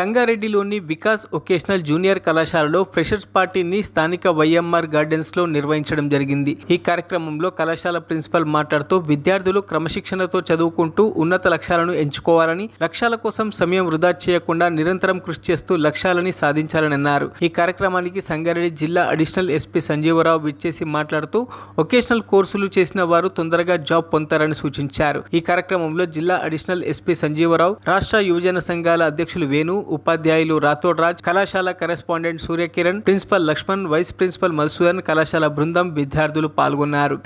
సంగారెడ్డిలోని Vikas vocational junior కళాశాలలో freshers పార్టీని స్థానిక వైఎంఆర్ గార్డెన్స్లో నిర్వహించడం జరిగింది. ఈ కార్యక్రమంలో కళాశాల ప్రిన్సిపల్ మాట్లాడుతూ విద్యార్థులు క్రమశిక్షణతో చదువుకుంటూ ఉన్నత లక్ష్యాలను ఎంచుకోవాలని, లక్ష్యాల కోసం సమయం వృధా చేయకుండా నిరంతరం కృషి చేస్తూ లక్ష్యాలని సాధించాలని అన్నారు. ఈ కార్యక్రమానికి సంగారెడ్డి జిల్లా అడిషనల్ ఎస్పీ సంజీవరావు విచ్చేసి మాట్లాడుతూ వొకేషనల్ కోర్సులు చేసిన వారు తొందరగా జాబ్ పొందుతారని సూచించారు. ఈ కార్యక్రమంలో జిల్లా అడిషనల్ ఎస్పీ సంజీవరావు, రాష్ట్ర యువజన సంఘాల అధ్యక్షులు వేణు, ఉపాధ్యాయులు రాథోడ్ రాజ్, కళాశాల correspondent Suryakiran, principal Lakshman, vice principal Madhusudan, కళాశాల బృందం, విద్యార్థులు పాల్గొన్నారు.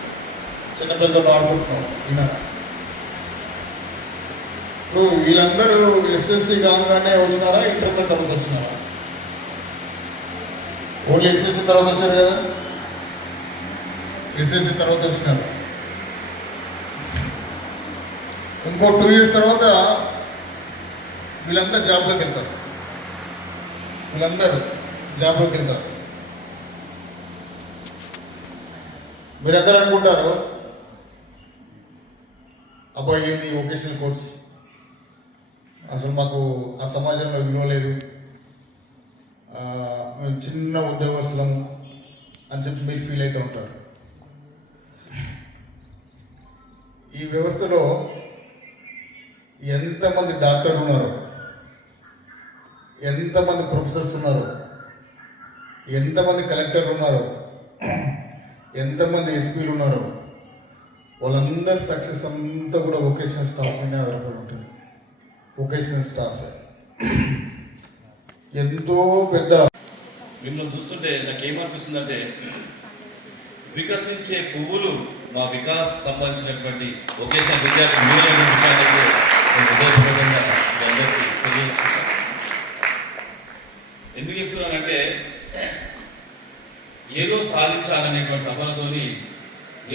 వీళ్ళందరూ ఎస్ఎస్సి కాగానే వచ్చినారా, ఇంటర్మీడియట్ తర్వాత వచ్చినారా? ఓన్లీ ఎస్ఎస్సి తర్వాత వచ్చారు కదా, ఎస్ఎస్సి తర్వాత వచ్చినారు. ఇంకో 2 years తర్వాత వీళ్ళందరూ జాబ్లోకి వెళ్తారు. మీరందరూ అనుకుంటారు, అబ్బాయి ఏంటి వొకేషనల్ కోర్స్, అసలు మాకు ఆ సమాజంలో విలువ లేదు, మేము చిన్న ఉద్యోగస్తులం అని చెప్పి మీరు ఫీల్ అవుతూ ఉంటారు. ఈ వ్యవస్థలో ఎంతమంది డాక్టర్లు ఉన్నారు, ఎంతమంది ప్రొఫెసర్స్ ఉన్నారు, ఎంతమంది కలెక్టర్లు ఉన్నారు, ఎంతమంది ఎస్పీలు ఉన్నారు, వాళ్ళందరి సక్సెస్ అంతా కూడా వొకేషనల్ స్టాఫ్ మీద ఆధారపడి ఉంటుంది. వొకేషనల్ స్టాఫ్ ఎంతో పెద్ద. మిమ్మల్ని చూస్తుంటే నాకేమనిపిస్తుందంటే, వికసించే పువ్వులు మా వికాస్ సంబంధించినటువంటి వొకేషనల్ విద్యార్థి ఎందుకు చెప్తున్నానంటే, ఏదో సాధించాలనేటువంటి తపనతోని,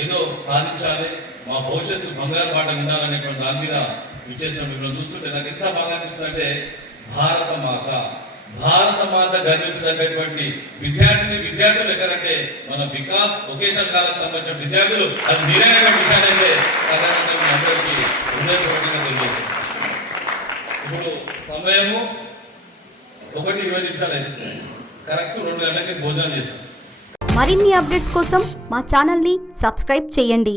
ఏదో సాధించాలి, మా భవిష్యత్తు బంగారు బాట వినాలనేటువంటి దాని మీద విచ్చేసిన మిమ్మల్ని చూస్తుంటే నాకు ఎంత బాగా అనిపిస్తుందంటే, భారత మాత గర్వించదగ్గటువంటి విద్యార్థులు ఎక్కడంటే మన వికాస్ వొకేషనల్ కాలేజ్ సంబంధించిన విద్యార్థులు. అది మీరైన విషయాలైతే సాధారణంగా అందరికీ ఉండేటువంటిగా తెలియజేస్తుంది. ఇప్పుడు సమయము 1:20 అయితే కరెక్ట్ 2 గంటలకి భోజనం చేస్తాం. మరిన్ని అప్డేట్స్ కోసం మా ఛానల్ని సబ్స్క్రైబ్ చేయండి.